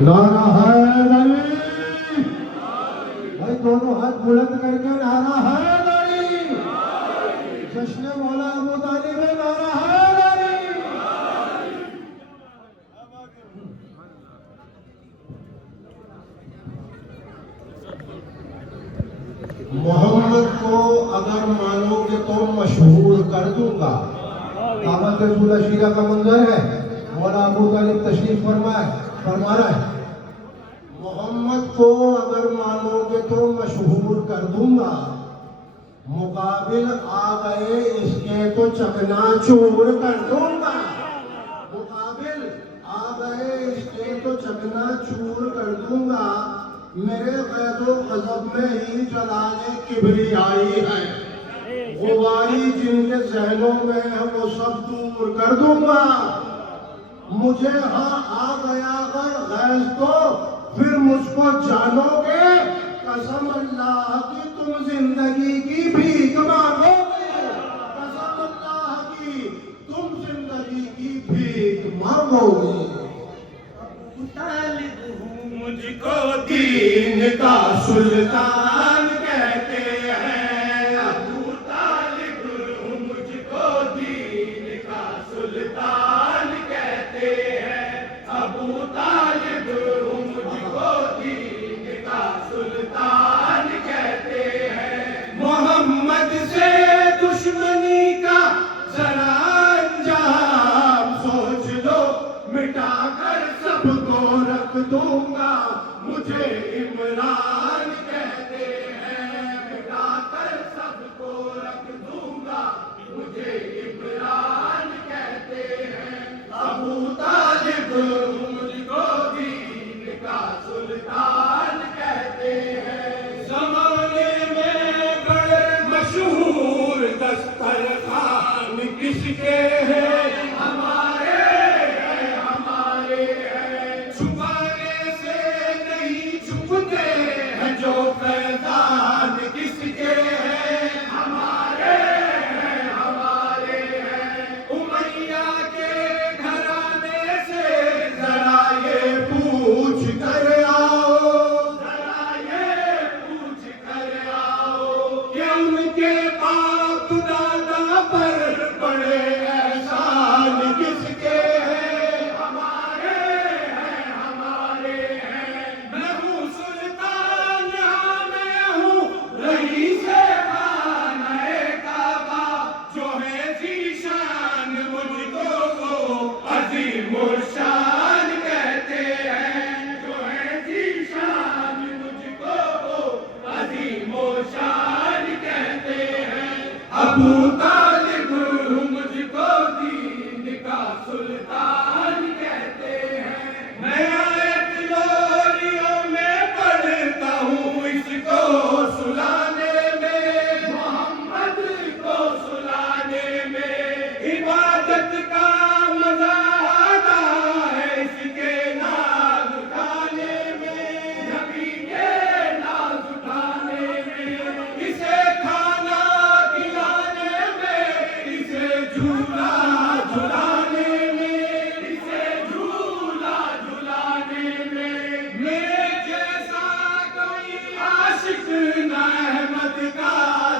नारा हैदरी। भाई दोनों हाथ बुलंद करके नारा हैदरी। जश्न मौला अबू तालिब में नारा हैदरी। मोहम्मद को अगर मानोगे तो मशहूर कर दूंगा। दावत रसूल शीरा का मंजर है। मौला अबू तालिब तशरीफ फरमा रहा है। मोहम्मद को अगर मानोगे तो मशहूर कर दूंगा। मुकाबिल आ गए इसके तो चकनाचूर कर दूंगा। मुकाबिल आ गए इसके तो चकनाचूर कर दूंगा। मेरे ग़ैज़ो ग़ज़ब में ही जलाले किबरियाई है। गुवारी जिनके ज़हनों में है वो सब दूर कर दूंगा। मुझे हाँ आ गया अगर गैज़ तो फिर मुझको जानोगे। कसम अल्लाह की तुम जिंदगी की भीख मांगोगे। कसम अल्लाह की तुम जिंदगी की भीख मांगोगे। अबू तालिब हूँ मुझको दीन का सुल्तान कहते हैं। अबू तालिब हूँ मुझको दीन का सुल्तान कहते हैं। अबू तालिब हूँ मुझको दीन का सुल्तान कहते हैं। मोहम्मद से दुश्मनी का जरा अंजाम सोच लो। मिटाकर सबको रख दूंगा। मुझे इमरान कहते हैं। मिटाकर सबको रख दूंगा। मुझे इमरान कहते हैं। अबू तालिब मुझको दीन का सुल्तान कहते हैं। ज़माने में बड़े मशहूर दस्तरखान किसके हैं? हमारे हैं। छुपाने से नहीं छुपते हैं जो फैज़ान किसके हैं? हमारे हैं। उमैया के घराने से जरा ये पूछ कर आओ। जरा ये पूछ कर आओ कि उनके बाप दादा पर बड़े एहसान किसके हैं? हमारे हैं। मैं हूँ सुल्तान हाँ मैं हूँ रईस खाने काबा। जो है जीशान मुझको अजीम शान कहते हैं। जो है जीशान मुझको अजीम शान कहते हैं। अबू तालिब मुझको दीन का सुल्तान कहते हैं। मैं आयत लोरियों में पढ़ता हूँ इसको सुलाने में। मोहम्मद को सुलाने में इबादत का मजा आता है। इसके नाज उठाने में। नबी के नाज उठाने में। इसे खाना खिलाने में। इसे झूला झुलाने में। इसे झूला झुलाने में। मेरे जैसा कोई आशिक न अहमद का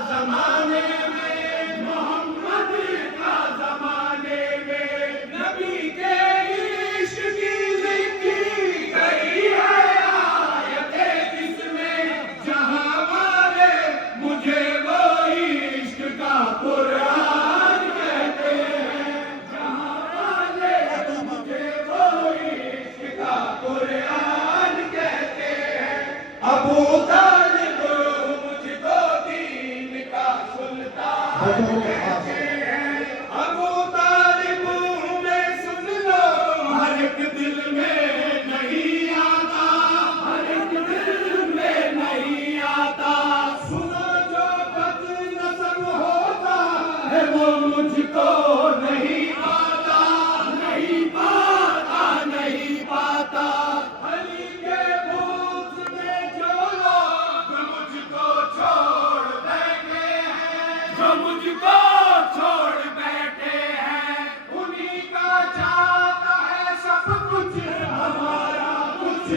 ज़माने में। मोहम्मद का ज़माने में। नबी के इश्क की ज़िक्री गई है आयतें जिसमें। जहाँ वाले मुझे वो इश्क का कुरान कहते हैं। जहाँ वाले मुझे वो इश्क का कुरान कहते हैं। अबू तालिब मुझको दीन का सुल्तान कहते हैं। अबू तालिब मैं सुन लो हर एक दिल में नहीं आता। हर एक दिल में नहीं आता। सुनो जो बदनज़र होता है वो मुझको नहीं पाता। नहीं पाता नहीं पाता। अली के बूज़ में जो लोग मुझको छोड़ बैठे हैं। जो मुझको छोड़ बैठे हैं। उन्हीं का जाता है सब कुछ। हमारा कुछ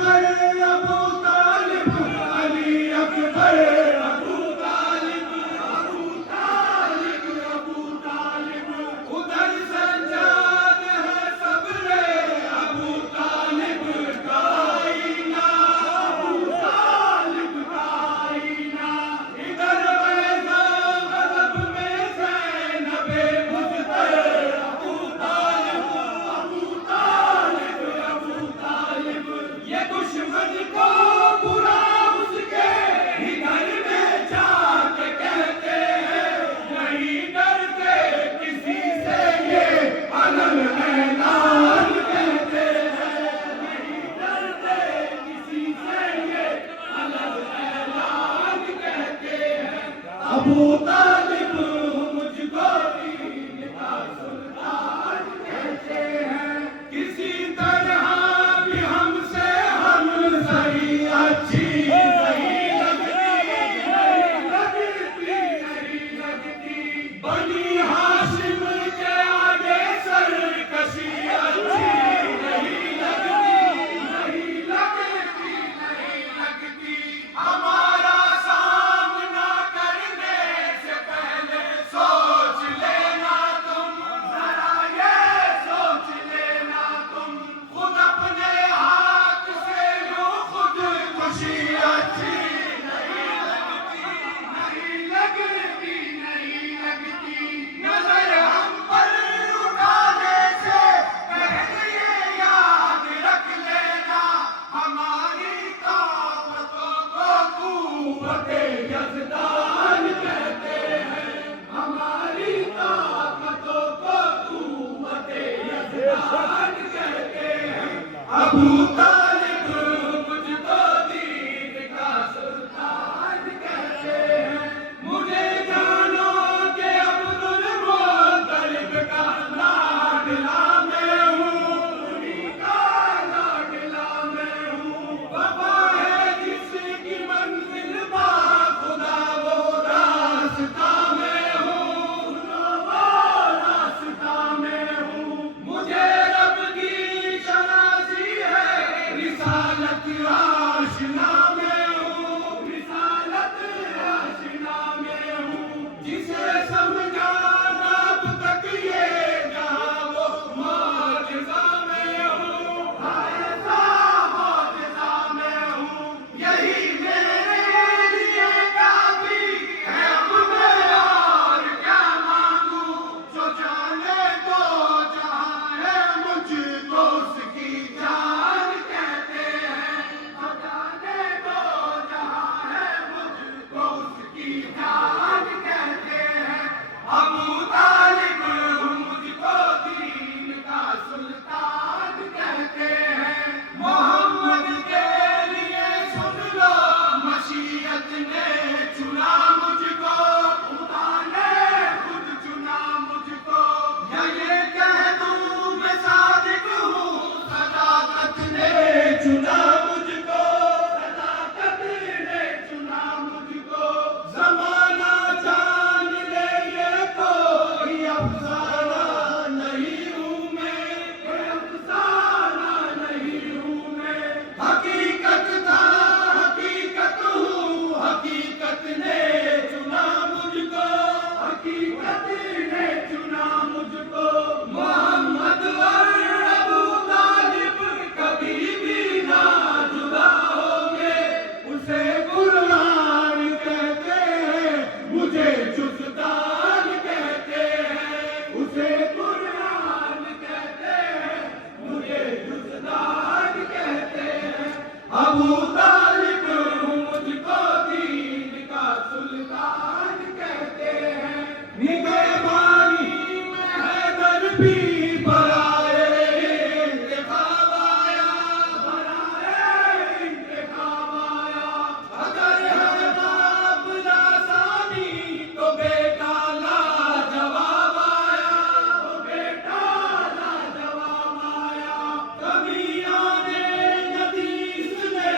अकबर अबू तालिब, अली अकबर अबू तालिब, अबू तालिब अबू तालिब। उधर सज्जाद है सब्रे अबू तालिब का आईना, अबू तालिब का आईना। इधर बैज़ा गज़ब में ज़ैनबे मुज़्तहर अबू तालिब, अबू तालिब अबू तालिब। ये दुश्मन को बुरा उसके ही घर में जाके कहते हैं, नहीं डरते किसी से ये अलग ऐलान कहते हैं, नहीं डरते किसी से ये अलग ऐलान कहते हैं। अबू तालिब मुझको दीन का सुल्तान कहते हैं। किसी तरह भी हमसे हम सही अच्छी नहीं लगती, नहीं लगती, नहीं लगती। बनी हाशिम के आगे सरकशी अच्छी नहीं लगती, नहीं लगती, नहीं लगती। हमारा सामना करने से पहले सोच लेना तुम, जरा ये सोच लेना तुम। खुद अपने हाथ से यूं खुद खुशी अच्छी नहीं लगती, नहीं लगती, नहीं लगती। नजर हम पर उठाने से पहले ये याद रख लेना, हमारी ताकतों को कुव्वते यज़दान कहते हैं, हमारी ताकतों को कुव्वते यज़दान कहते हैं। अबू तालिब मुझको दीन का सुल्तान कहते हैं। मुझे जानो कि अब्दुल मुत्तलिब का लाडला मैं हूँ, उन्हीं का लाडला मैं हूँ। वफा है जिसकी मंजिल बाखुदा वो रास्ता मैं हूँ, वो रास्ता मैं हूँ। मुझे रब की शनासी है, रिसालत आशिना मैं हूँ, रिसालत आशिना मैं हूँ। जिसे समझाना अब तक ये जहां वो मौजज़ा मैं हूँ, ऐसा मौजज़ा मैं हूँ। यही मेरे लिए काफी है, अब मैं और क्या मांगू। जो जाने दो जहां है मुझको उसकी जान कहते हैं, जो जाने दो जहां है मुझको उसकी जान कहते हैं। अबू तालिब मुझको दीन का सुल्तान कहते हैं। मोहम्मद के लिए सुन लो मशीयत ने चुना मुझको, खुदा ने खुद चुना मुझको। या ये कह दूं मैं सादिक हूँ, सदाकत ने चुना मुझको, सदाकत ने चुना मुझको। ज़माना जान ले ये कोई अफसाना नहीं हूँ मैं, कोई अफसाना नहीं हूँ मैं। हकीकत था हकीकत हूँ, हकीकत ने चुना मुझको, हकीकत ने चुना मुझको। मोहम्मद और अबू तालिब कभी भी ना जुदा होंगे, उसे कुरान कहते हैं, मुझे जुज़दान कहते हैं। उसे कुरान कहते हैं, मुझे जुज़दान कहते हैं। अबू तालिब मुझको दीन का सुल्तान कहते हैं। निगहबानी में हैदर भी बराए इंतखाब आया, बराए इंतखाब आया। अगर है बाप लासानी तो बेटा लाजवाब आया, तो बेटा लाजवाब आया। कभी आने नदीस ने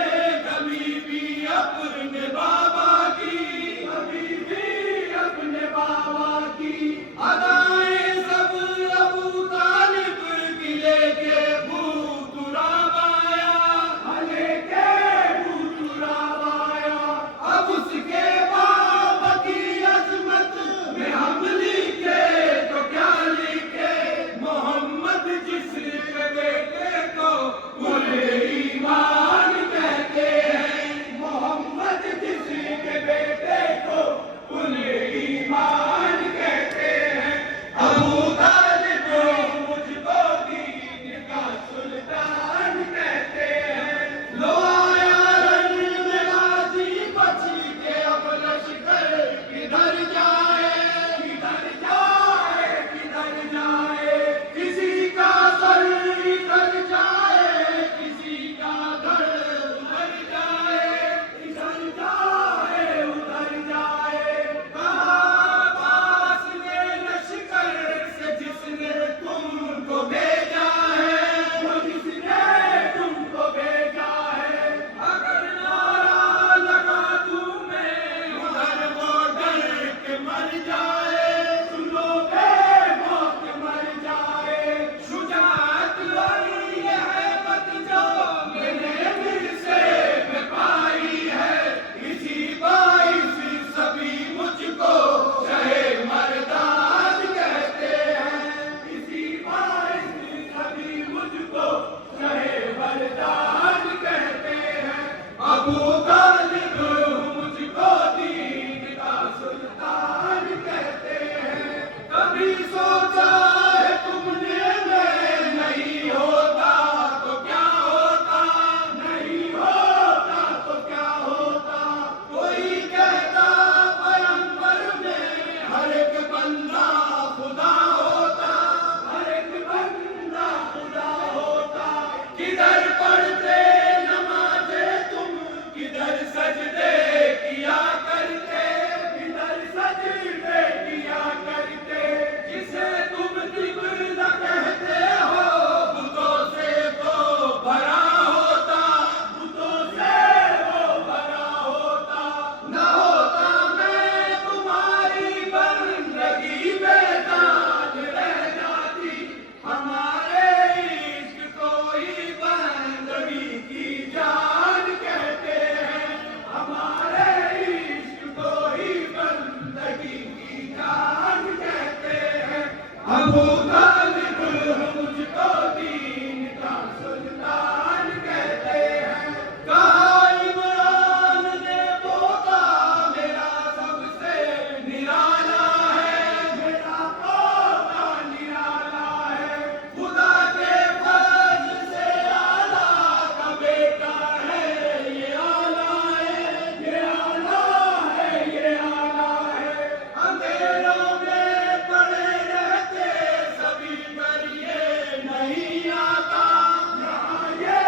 अबू तालिब मुझको दीन का सुल्तान कहते हैं। कभी सोचा है तुमने मैं नहीं होता तो क्या होता, नहीं होता तो क्या होता। कोई कहता पैगंबर में हर एक बंदा खुदा होता, हर एक बंदा खुदा होता। किधर पढ़ते नमाज़े तुम, किधर सजदे किया करते, किधर सजदे किया करते। जिसे तुम किबला कहते हो बुतों से वो भरा होता, बुतों से वो भरा होता। न होता मैं तुम्हारी बंदगी बेजान रह जाती। हमारे इश्क को ही बंदगी की जान कहते हैं, हमारे इश्क को ही बंदगी की जान कहते हैं। अबू तालिब मुझको दीन का सुल्तान कहते हैं। कहा इमरान ने पोता मेरा सबसे निराला है, मेरा पोता निराला है। खुदा के फर्ज से आला का बेटा है, ये आला है, ये आला है, ये आला है। अंधेरों में पड़े रहते सभी पर ये नहीं आता, यहाँ ये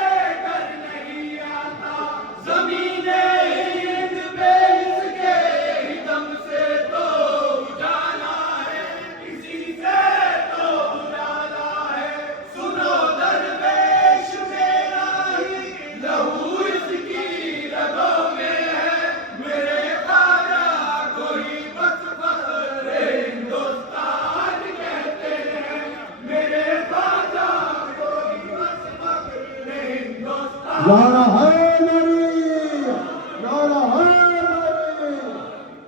कर नहीं आता। ज़मीने हिंद पे इसके ही दम से तो उजाला है, इसी से तो उजाला है। सुनो दरवेश मेरा ही लहू इसकी रगों में है। मेरे ख्वाजा को ही बस फख्र हिंदुस्तान कहते हैं, मेरे ख्वाजा को ही बस फख्र हिंदुस्तान।